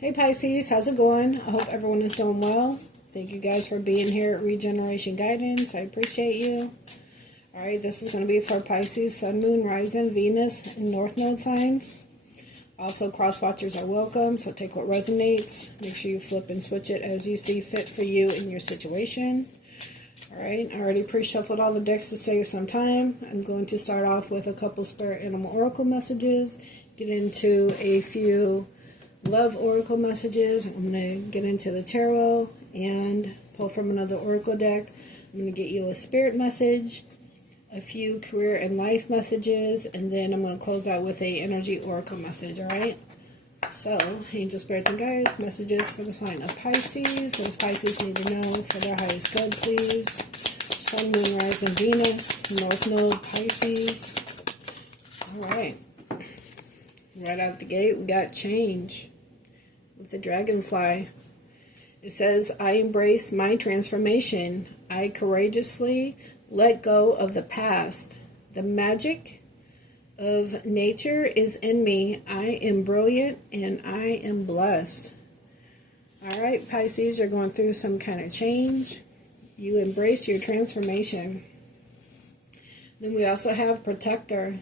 Hey Pisces, how's it going? I hope everyone is doing well. Thank you guys for being here at Regeneration Guidance. I appreciate you. Alright, this is going to be for Pisces, Sun, Moon, Rising, Venus, and North Node signs. Also, cross watchers are welcome, so take what resonates. Make sure you flip and switch it as you see fit for you in your situation. Alright, I already pre-shuffled all the decks to save some time. I'm going to start off with a couple Spirit Animal Oracle messages, get into a few Love Oracle messages. I'm going to get into the Tarot and pull from another Oracle deck. I'm going to get you a Spirit message, a few career and life messages, and then I'm going to close out with a Energy Oracle message, alright? So, Angel Spirits and Guides, messages for the sign of Pisces. What does Pisces need to know for their highest good, please? Sun, Moon, Rising, Venus, North Node, Pisces. Alright. Right out the gate, we got change with the dragonfly. It says, I embrace my transformation. I courageously let go of the past. The magic of nature is in me. I am brilliant and I am blessed. Alright, Pisces, you're going through some kind of change. You embrace your transformation. Then we also have protector.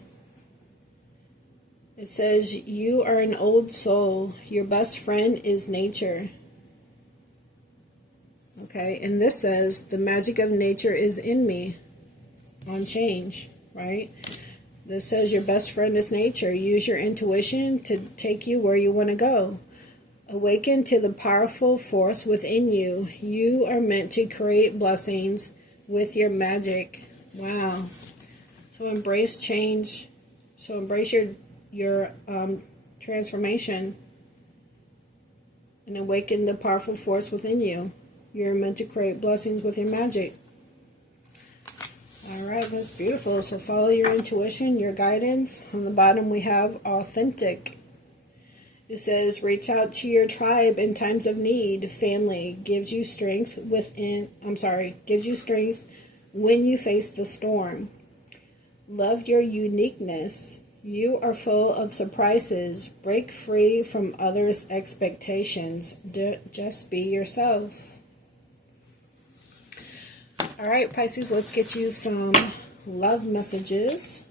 It says, you are an old soul. Your best friend is nature. Okay, and this says, the magic of nature is in me. On change, right? This says, your best friend is nature. Use your intuition to take you where you want to go. Awaken to the powerful force within you. You are meant to create blessings with your magic. Wow. So embrace change. So embrace your transformation and awaken the powerful force within you. You're meant to create blessings with your magic. Alright, that's beautiful. So follow your intuition, your guidance. On the bottom we have authentic. It says, reach out to your tribe in times of need. Family gives you strength gives you strength when you face the storm. Love your uniqueness. You are full of surprises. Break free from others' expectations. Just be yourself. Alright, Pisces, let's get you some love messages.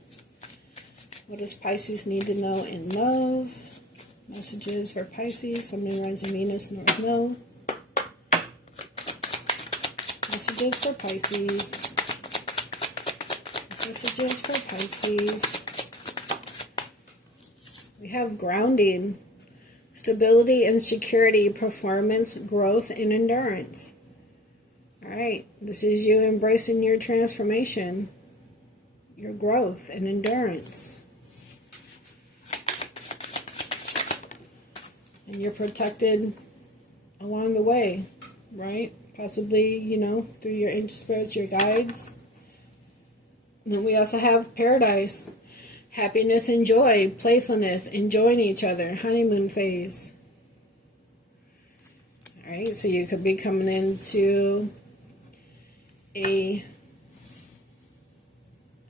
What does Pisces need to know in love? Messages for Pisces, Sun, Moon, Rising, Venus, North Node. Messages for Pisces. Messages for Pisces. We have grounding, stability and security, performance, growth, and endurance. Alright, this is you embracing your transformation, your growth and endurance. And you're protected along the way, right? Possibly, through your angel spirits, your guides. And then we also have paradise. Happiness and joy, playfulness, enjoying each other, honeymoon phase. Alright, so you could be coming into a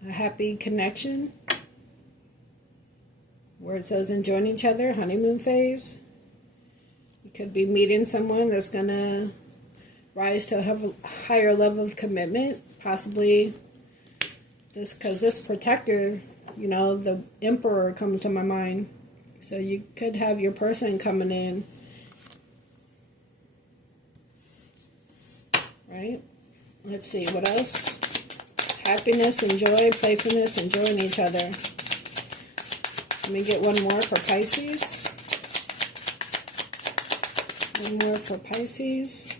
happy connection where it says enjoying each other, honeymoon phase. You could be meeting someone that's going to rise to a higher level of commitment, possibly because this protector, the Emperor comes to my mind. So you could have your person coming in, right? Let's see, what else? Happiness and joy, playfulness, enjoying each other. Let me get one more for Pisces. One more for Pisces.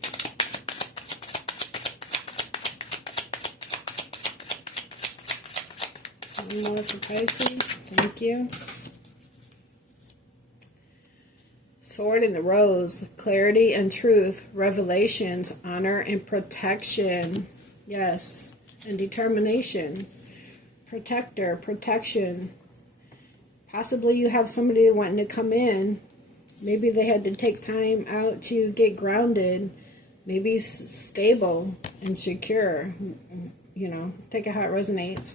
One more for Pisces. Thank you. Sword in the Rose. Clarity and truth. Revelations. Honor and protection. Yes. And determination. Protector. Protection. Possibly you have somebody wanting to come in. Maybe they had to take time out to get grounded. Maybe stable and secure. Take it how it resonates.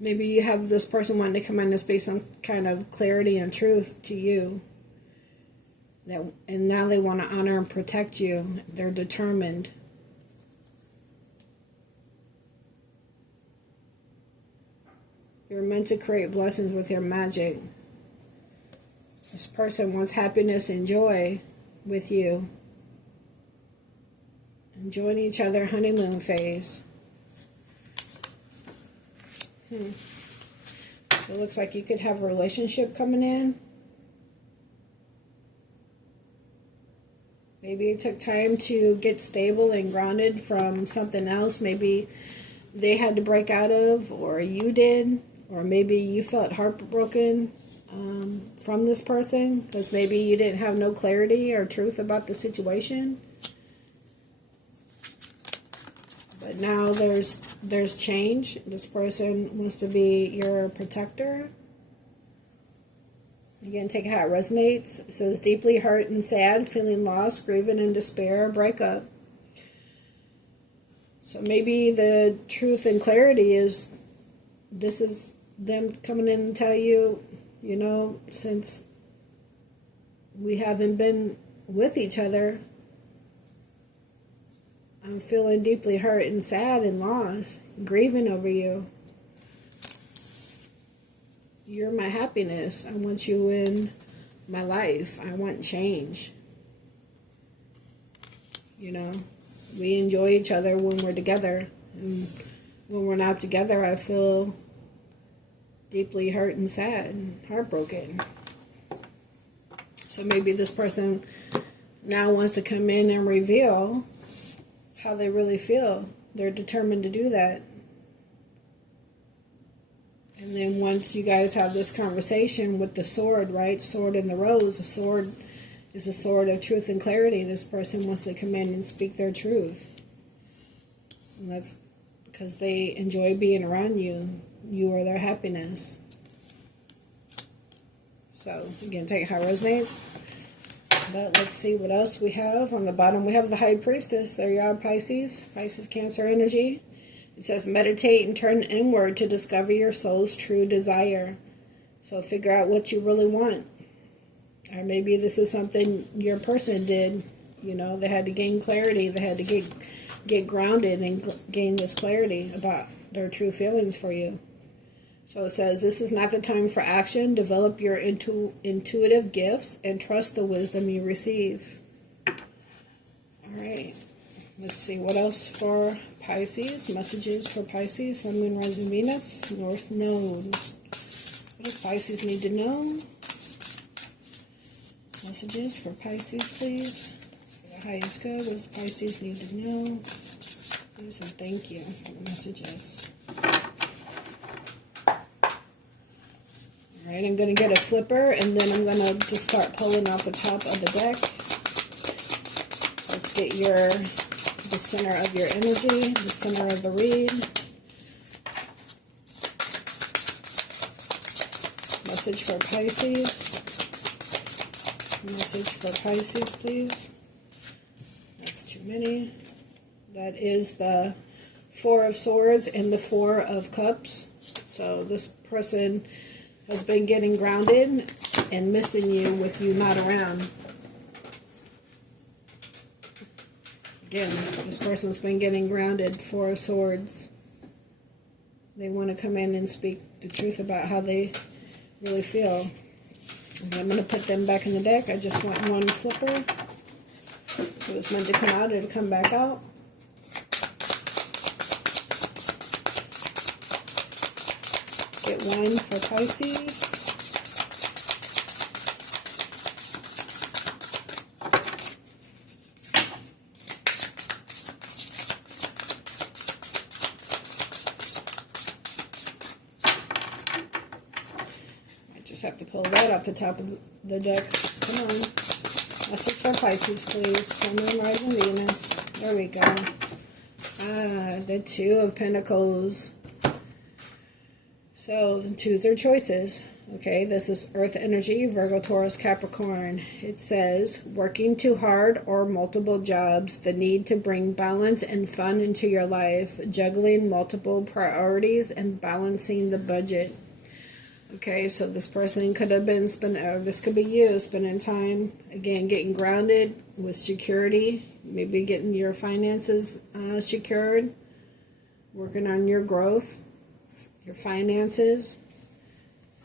Maybe you have this person wanting to come in to speak some kind of clarity and truth to you. And now they want to honor and protect you. They're determined. You're meant to create blessings with your magic. This person wants happiness and joy with you. Enjoying each other honeymoon phase. So it looks like you could have a relationship coming in. Maybe it took time to get stable and grounded from something else. Maybe they had to break out of, or you did, or maybe you felt heartbroken from this person because maybe you didn't have no clarity or truth about the situation. But now there's change. This person wants to be your protector. Again, take how it resonates. It says, deeply hurt and sad, feeling lost, grieving and despair, breakup. So maybe the truth and clarity is, this is them coming in and tell you, you know, since we haven't been with each other, I'm feeling deeply hurt and sad and lost, grieving over you. You're my happiness. I want you in my life. I want change. You know, we enjoy each other when we're together. And when we're not together, I feel deeply hurt and sad and heartbroken. So maybe this person now wants to come in and reveal how they really feel. They're determined to do that. And then once you guys have this conversation with the sword, right? Sword and the rose. The sword is a sword of truth and clarity. This person wants to come in and speak their truth. And that's because they enjoy being around you. You are their happiness. So, again, take how it resonates. But let's see what else we have. On the bottom, we have the High Priestess. There you are, Pisces. Pisces, Cancer energy. It says, meditate and turn inward to discover your soul's true desire. So figure out what you really want. Or maybe this is something your person did. You know, they had to gain clarity. They had to get grounded and gain this clarity about their true feelings for you. So it says, this is not the time for action. Develop your intuitive gifts and trust the wisdom you receive. All right. Let's see, what else for Pisces? Messages for Pisces, Sun, Moon, Rising, Venus, North Node. What does Pisces need to know? Messages for Pisces, please. For the highest good, what does Pisces need to know? Please and thank you for the messages. Alright, I'm going to get a flipper, and then I'm going to just start pulling out the top of the deck. Let's get the center of your energy, the center of the read. Message for Pisces. Message for Pisces, please. That's too many. That is the Four of Swords and the Four of Cups. So this person has been getting grounded and missing you with you not around. Again, this person's been getting grounded. Four of Swords. They want to come in and speak the truth about how they really feel. And I'm going to put them back in the deck. I just want one flipper. It was meant to come out, it'll come back out. Get one for Pisces. Have to pull that off the top of the deck. Come on. Message for Pisces, please. Sun, Moon, Rising, Venus. There we go. The Two of Pentacles. So, the twos are choices. Okay, this is Earth energy, Virgo, Taurus, Capricorn. It says, working too hard or multiple jobs, the need to bring balance and fun into your life, juggling multiple priorities and balancing the budget. Okay, so this person could have been this could be you spending time, again, getting grounded with security, maybe getting your finances secured, working on your growth, your finances.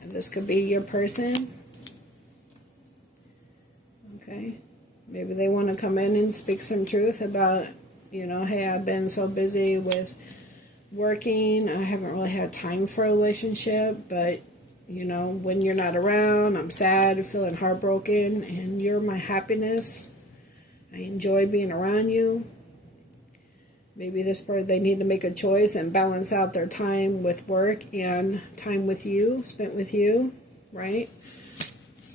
And this could be your person. Okay, maybe they want to come in and speak some truth about, hey, I've been so busy with working, I haven't really had time for a relationship, but when you're not around, I'm sad, I'm feeling heartbroken, and you're my happiness. I enjoy being around you. Maybe this person, they need to make a choice and balance out their time with work and time with you, spent with you, right?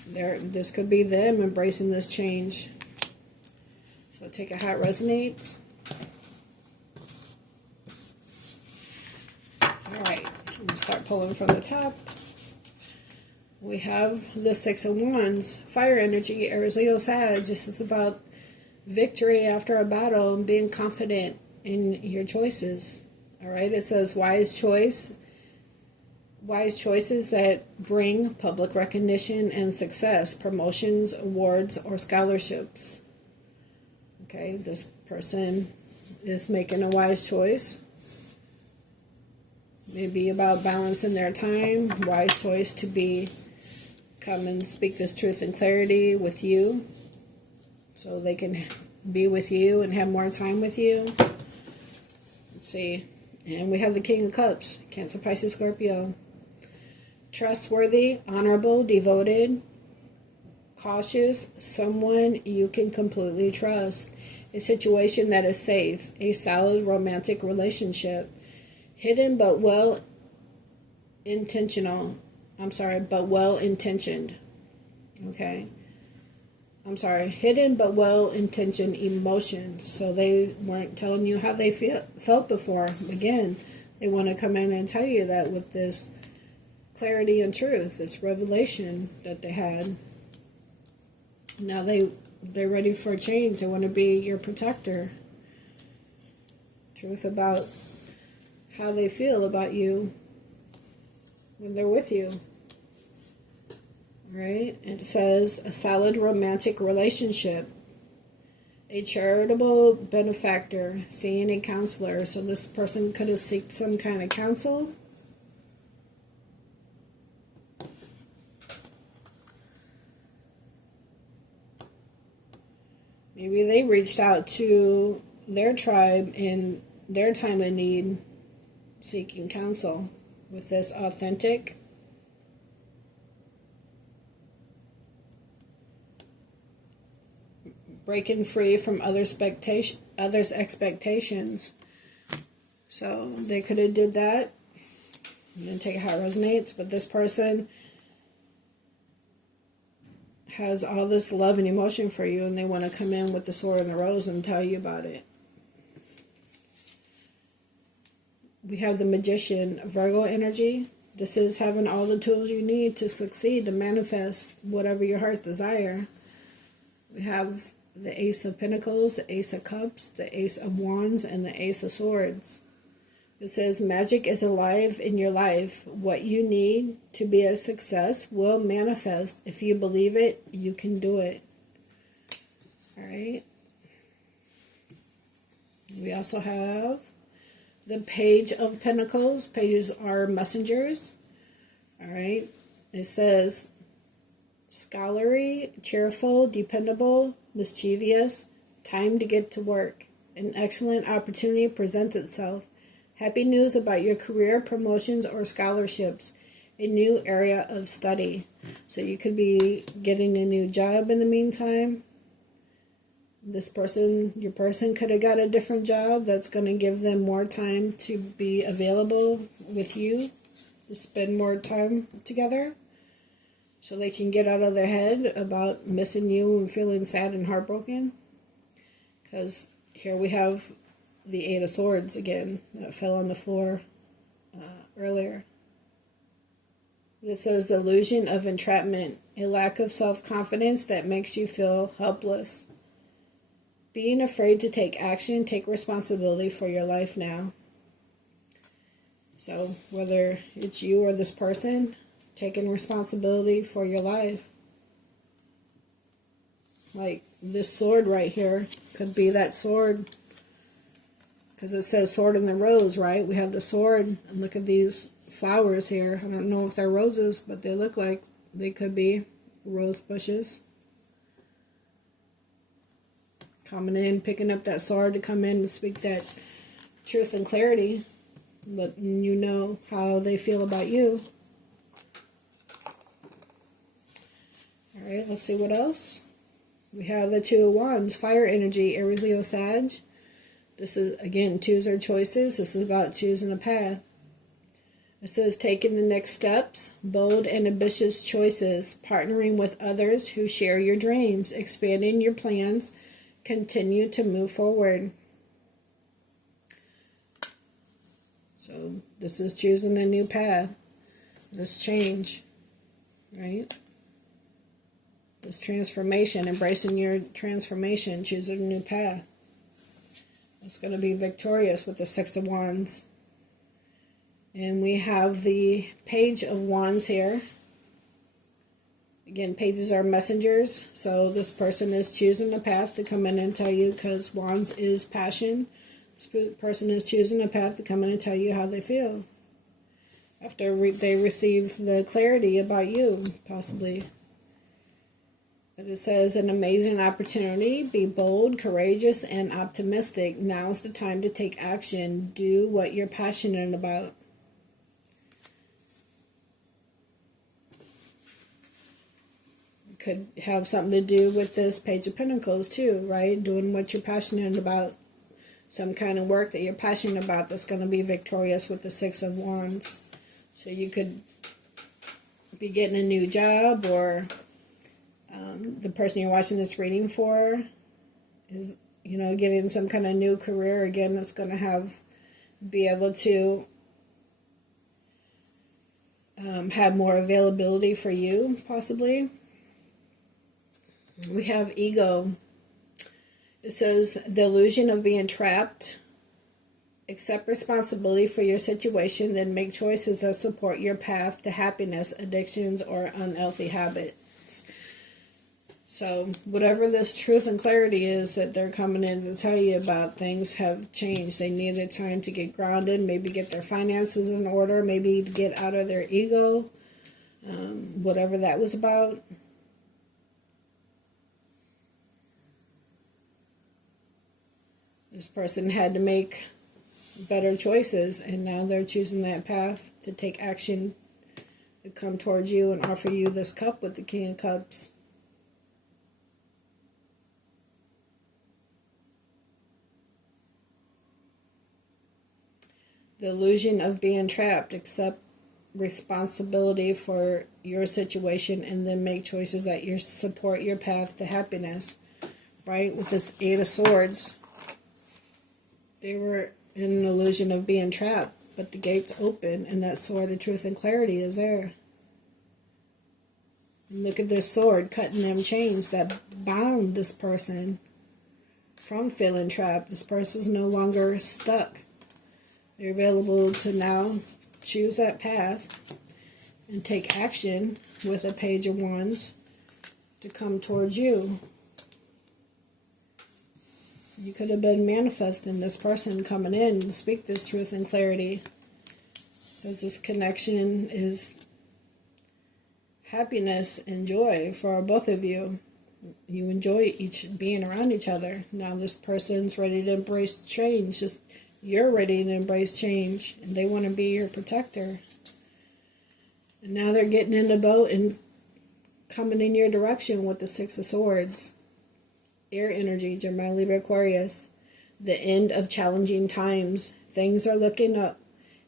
This could be them embracing this change. So take a how it resonates. All right, I'm going to start pulling from the top. We have the Six of Wands, fire energy, Aries, Leo, Sag. This is about victory after a battle and being confident in your choices. All right, it says wise choices that bring public recognition and success, promotions, awards, or scholarships. Okay, this person is making a wise choice. Maybe about balancing their time, wise choice to come and speak this truth and clarity with you so they can be with you and have more time with you. Let's see. And we have the King of Cups, Cancer, Pisces, Scorpio. Trustworthy, honorable, devoted, cautious, someone you can completely trust. A situation that is safe, a solid romantic relationship. Hidden but well intentioned. Okay. Hidden but well-intentioned emotions. So they weren't telling you how they felt before. Again, they want to come in and tell you that with this clarity and truth, this revelation that they had. Now they're ready for a change. They want to be your protector. Truth about how they feel about you when they're with you. Right? It says a solid romantic relationship, a charitable benefactor, seeing a counselor. So this person could have sought some kind of counsel. Maybe they reached out to their tribe in their time of need, seeking counsel with this authentic, breaking free from others' expectations. So they could have did that. I'm going to take how it resonates. But this person has all this love and emotion for you, and they want to come in with the sword and the rose and tell you about it. We have the Magician, Virgo energy. This is having all the tools you need to succeed, to manifest whatever your heart's desire. We have the Ace of Pentacles, the Ace of Cups, the Ace of Wands, and the Ace of Swords. It says magic is alive in your life. What you need to be a success will manifest. If you believe it, you can do it. All right. We also have the Page of Pentacles. Pages are messengers. All right. It says scholarly, cheerful, dependable, mischievous, time to get to work. An excellent opportunity presents itself. Happy news about your career, promotions, or scholarships. A new area of study. So you could be getting a new job in the meantime. Your person could have got a different job that's going to give them more time to be available with you, to spend more time together, so they can get out of their head about missing you and feeling sad and heartbroken. Because here we have the Eight of Swords again that fell on the floor earlier. It says the illusion of entrapment, a lack of self-confidence that makes you feel helpless. Being afraid to take action, take responsibility for your life now. So whether it's you or this person, taking responsibility for your life. Like this sword right here could be that sword. Because it says sword in the rose, right? We have the sword. And look at these flowers here. I don't know if they're roses, but they look like they could be rose bushes. Coming in, picking up that sword to come in and speak that truth and clarity. But you know how they feel about you. Alright, let's see what else. We have the Two of Wands, fire energy, Aries, Leo, Sag. This is, again, choose our choices. This is about choosing a path. It says taking the next steps, bold and ambitious choices, partnering with others who share your dreams, expanding your plans, continue to move forward. So this is choosing a new path, this change, right? This transformation, embracing your transformation, choosing a new path. It's going to be victorious with the Six of Wands. And we have the Page of Wands here. Again, pages are messengers. So this person is choosing a path to come in and tell you, because Wands is passion. This person is choosing a path to come in and tell you how they feel. After they receive the clarity about you, possibly. But it says, an amazing opportunity. Be bold, courageous, and optimistic. Now's the time to take action. Do what you're passionate about. It could have something to do with this Page of Pentacles too, right? Doing what you're passionate about. Some kind of work that you're passionate about that's going to be victorious with the Six of Wands. So you could be getting a new job, or the person you're watching this reading for is, you know, getting some kind of new career. Again, that's going to be able to have more availability for you, possibly. We have ego. It says, the illusion of being trapped. Accept responsibility for your situation, then make choices that support your path to happiness, addictions, or unhealthy habits. So, whatever this truth and clarity is that they're coming in to tell you about, things have changed. They needed time to get grounded, maybe get their finances in order, maybe get out of their ego, whatever that was about. This person had to make better choices, and now they're choosing that path to take action, to come towards you and offer you this cup with the King of Cups. The illusion of being trapped. Accept responsibility for your situation and then make choices that support your path to happiness. Right? With this Eight of Swords. They were in an illusion of being trapped, but the gate's open and that sword of truth and clarity is there. And look at this sword cutting them chains that bound this person from feeling trapped. This person's no longer stuck. They're available to now choose that path and take action with a Page of Wands to come towards you. You could have been manifesting this person coming in and speak this truth and clarity, because this connection is happiness and joy for both of you. You enjoy being around each other. Now this person's ready to embrace change. Just you're ready to embrace change, and they want to be your protector. And now they're getting in the boat and coming in your direction with the Six of Swords. Air energy, Gemini, Libra, Aquarius. The end of challenging times. Things are looking up.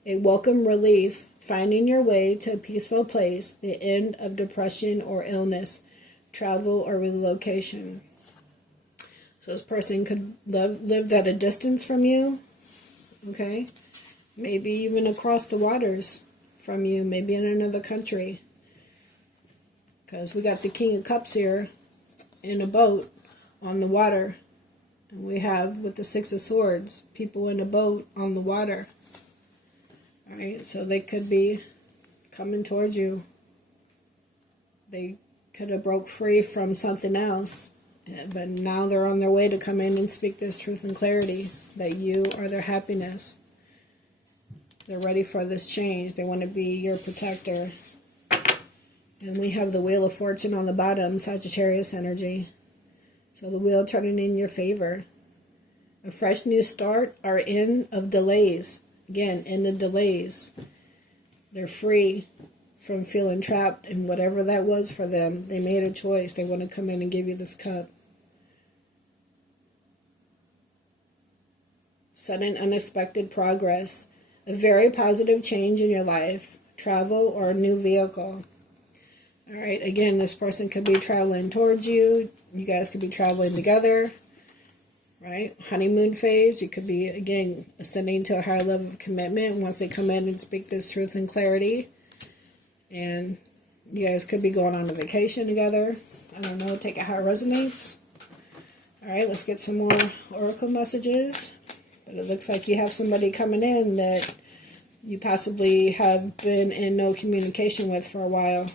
A welcome relief. Finding your way to a peaceful place. The end of depression or illness. Travel or relocation. So this person could live at a distance from you. Okay? Maybe even across the waters from you. Maybe in another country. Because we got the King of Cups here in a boat on the water. And we have, with the Six of Swords, people in a boat on the water. Alright, so they could be coming towards you. They could have broke free from something else, but now they're on their way to come in and speak this truth and clarity, that you are their happiness. They're ready for this change. They want to be your protector. And we have the Wheel of Fortune on the bottom, Sagittarius energy. So the wheel turning in your favor. A fresh new start or end of delays. Again, end of delays. They're free from feeling trapped in whatever that was for them. They made a choice. They want to come in and give you this cup. Sudden unexpected progress. A very positive change in your life. Travel or a new vehicle. Alright, again, this person could be traveling towards you. You guys could be traveling together. Right? Honeymoon phase. You could be, again, ascending to a higher level of commitment once they come in and speak this truth and clarity. And you guys could be going on a vacation together. I don't know, take it how it resonates. Alright, let's get some more oracle messages. But it looks like you have somebody coming in that you possibly have been in no communication with for a while.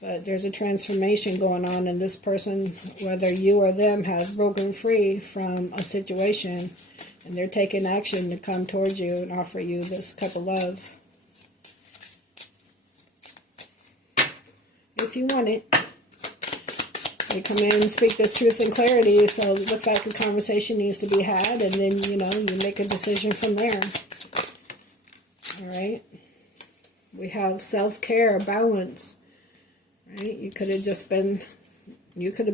But there's a transformation going on, and this person, whether you or them, has broken free from a situation, and they're taking action to come towards you and offer you this cup of love. If you want it. They come in and speak this truth and clarity, so it looks like a conversation needs to be had, and then, you know, you make a decision from there. Alright? We have self-care, balance. Right? You could have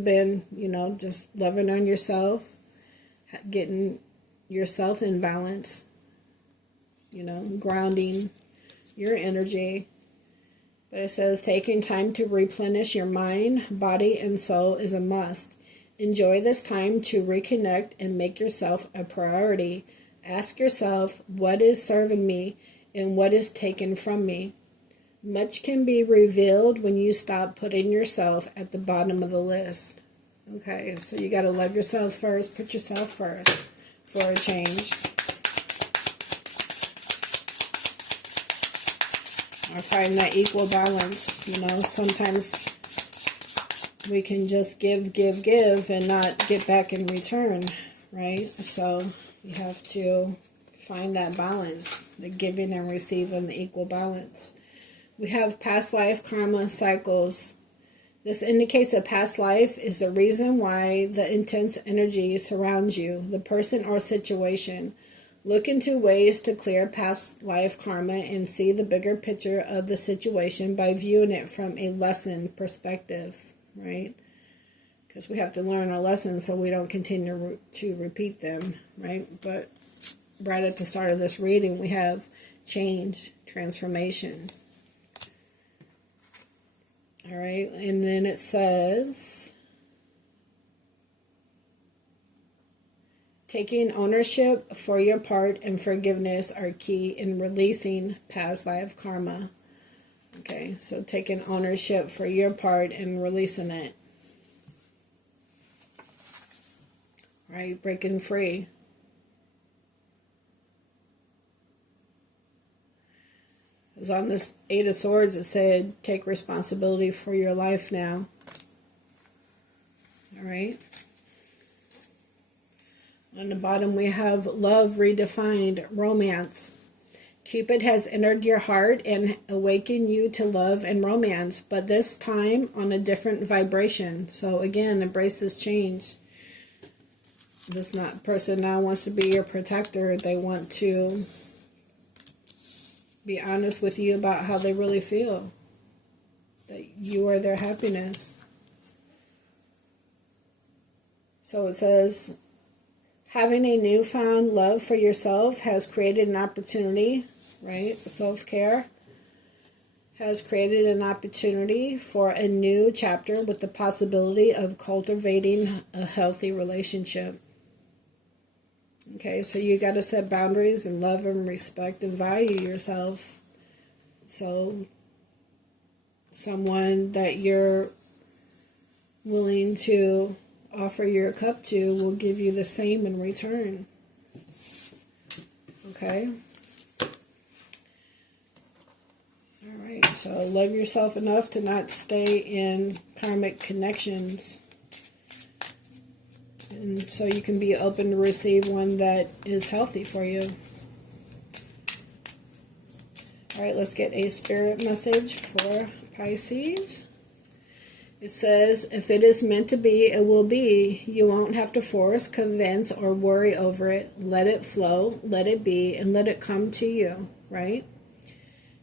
been, you know, just loving on yourself, getting yourself in balance, you know, grounding your energy. But it says taking time to replenish your mind, body, and soul is a must. Enjoy this time to reconnect and make yourself a priority. Ask yourself, what is serving me and what is taken from me? Much can be revealed when you stop putting yourself at the bottom of the list. Okay, so you got to love yourself first. Put yourself first for a change. Or find that equal balance. You know, sometimes we can just give and not get back in return, right? So you have to find that balance, the giving and receiving, the equal balance. We have past life karma cycles. This indicates a past life is the reason why the intense energy surrounds you, the person or situation. Look into ways to clear past life karma and see the bigger picture of the situation by viewing it from a lesson perspective, right? Because we have to learn our lessons so we don't continue to repeat them, right? But right at the start of this reading, we have change, transformation. All right, and then it says, taking ownership for your part and forgiveness are key in releasing past life karma. Okay, so taking ownership for your part and releasing it. Right, breaking free. It was on this Eight of Swords, it said, take responsibility for your life now. Alright. On the bottom we have love redefined, romance. Cupid has entered your heart and awakened you to love and romance, but this time on a different vibration. So again, embrace this change. This person now wants to be your protector. They want to be honest with you about how they really feel. That you are their happiness. So it says, having a newfound love for yourself has created an opportunity, right? Self-care has created an opportunity for a new chapter with the possibility of cultivating a healthy relationship. Okay, so you got to set boundaries and love and respect and value yourself. So someone that you're willing to offer your cup to will give you the same in return. Okay? All Alright, so love yourself enough to not stay in karmic connections. And so you can be open to receive one that is healthy for you. Alright, let's get a spirit message for Pisces. It says, if it is meant to be, it will be. You won't have to force, convince, or worry over it. Let it flow, let it be, and let it come to you, right?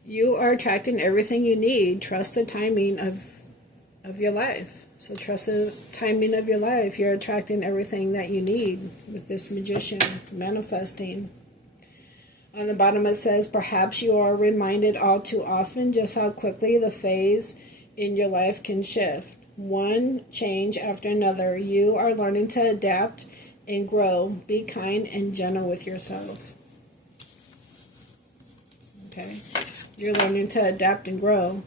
You are attracting everything you need. Trust the timing of your life. So trust the timing of your life. You're attracting everything that you need with this magician manifesting. On the bottom it says, perhaps you are reminded all too often just how quickly the phase in your life can shift. One change after another. You are learning to adapt and grow. Be kind and gentle with yourself. Okay? You're learning to adapt and grow.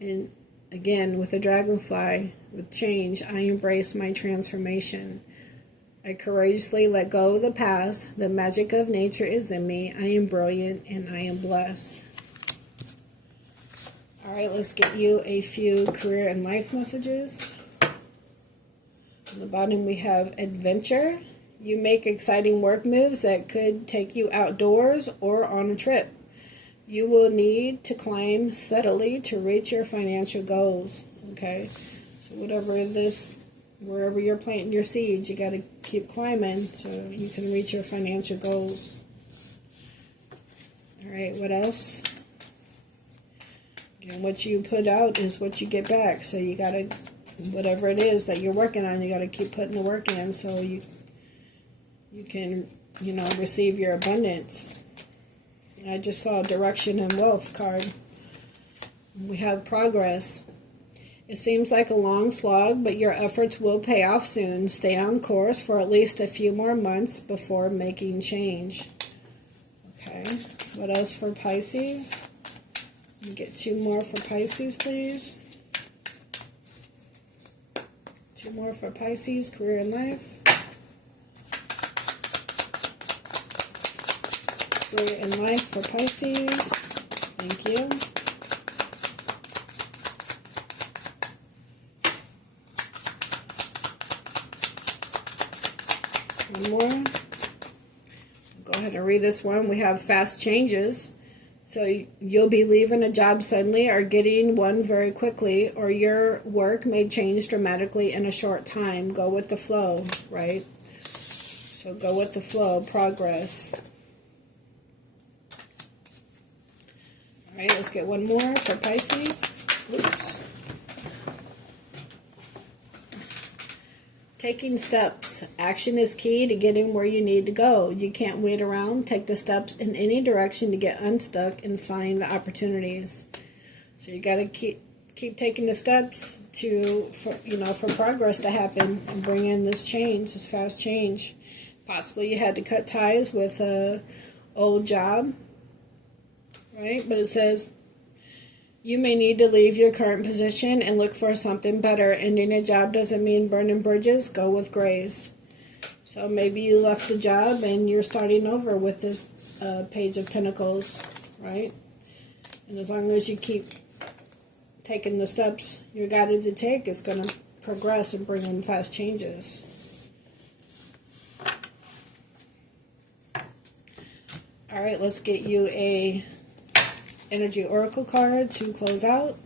And again, with the dragonfly, with change, I embrace my transformation. I courageously let go of the past. The magic of nature is in me. I am brilliant and I am blessed. Alright, let's get you a few career and life messages. On the bottom we have adventure. You make exciting work moves that could take you outdoors or on a trip. You will need to climb steadily to reach your financial goals. Okay, so wherever you're planting your seeds, you got to keep climbing so you can reach your financial goals. All right, what else? Again, what you put out is what you get back. So you got to, whatever it is that you're working on, you got to keep putting the work in so you can, receive your abundance. I just saw a direction and wealth card. We have progress. It seems like a long slog, but your efforts will pay off soon. Stay on course for at least a few more months before making change. Okay, what else for Pisces? Let me get two more for Pisces, please. Two more for Pisces, career and life. Career and life for Pisces. Thank you. One more. Go ahead and read this one. We have fast changes. So you'll be leaving a job suddenly or getting one very quickly, or your work may change dramatically in a short time. Go with the flow, right? So go with the flow, progress. All right, let's get one more for Pisces. Oops. Taking steps. Action is key to getting where you need to go. You can't wait around. Take the steps in any direction to get unstuck and find the opportunities. So you got to keep taking the steps for progress to happen and bring in this change, this fast change. Possibly you had to cut ties with a old job, right? But it says you may need to leave your current position and look for something better. Ending a job doesn't mean burning bridges. Go with grace. So maybe you left a job and you're starting over with this Page of Pentacles, right? And as long as you keep taking the steps you're guided to take, it's going to progress and bring in fast changes. All right, let's get you a Energy Oracle card to close out.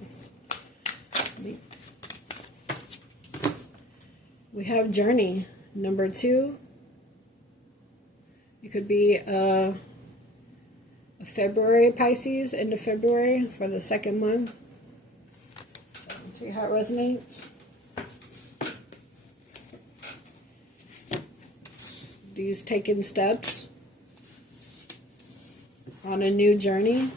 We have Journey, number 2. You could be a February Pisces, into February for the second month. So, see how it resonates. These taking steps on a new journey.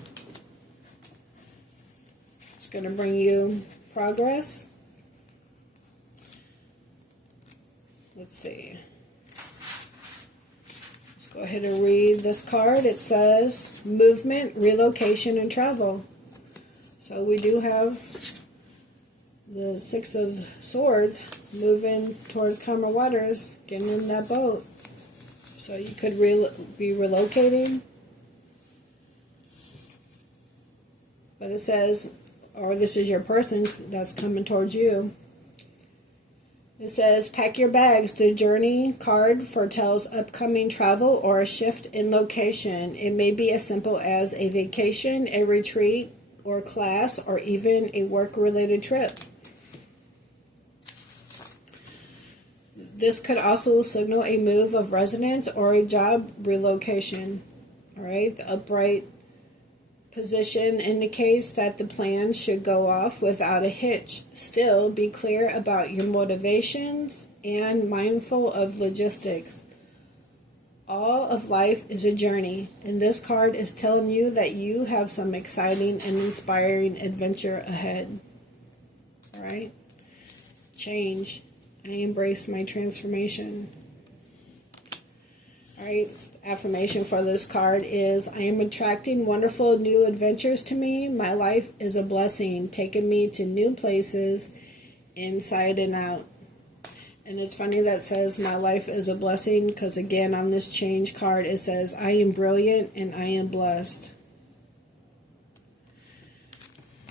Going to bring you progress. Let's see. Let's go ahead and read this card. It says movement, relocation, and travel. So we do have the Six of Swords moving towards calmer waters, getting in that boat. So you could be relocating. But it says, or this is your person that's coming towards you. It says, pack your bags. The journey card foretells upcoming travel or a shift in location. It may be as simple as a vacation, a retreat, or class, or even a work-related trip. This could also signal a move of residence or a job relocation. All right, the upright position indicates that the plan should go off without a hitch. Still, be clear about your motivations and mindful of logistics. All of life is a journey, and this card is telling you that you have some exciting and inspiring adventure ahead. All right? Change. I embrace my transformation. All right, affirmation for this card is, I am attracting wonderful new adventures to me. My life is a blessing, taking me to new places inside and out. And it's funny that says my life is a blessing, because again on this change card it says I am brilliant and I am blessed.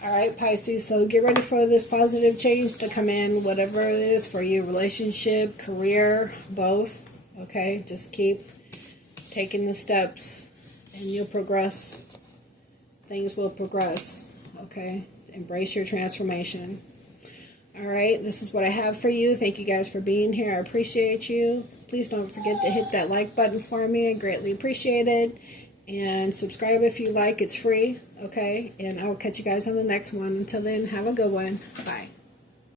All right, Pisces, so get ready for this positive change to come in, whatever it is for you, relationship, career, both. Okay, just keep taking the steps and you'll progress. Things will progress. Okay, embrace your transformation. All right, this is what I have for you. Thank you guys for being here. I appreciate you. Please don't forget to hit that like button for me. I greatly appreciate it. And subscribe if you like. It's free. Okay, and I will catch you guys on the next one. Until then, have a good one. Bye.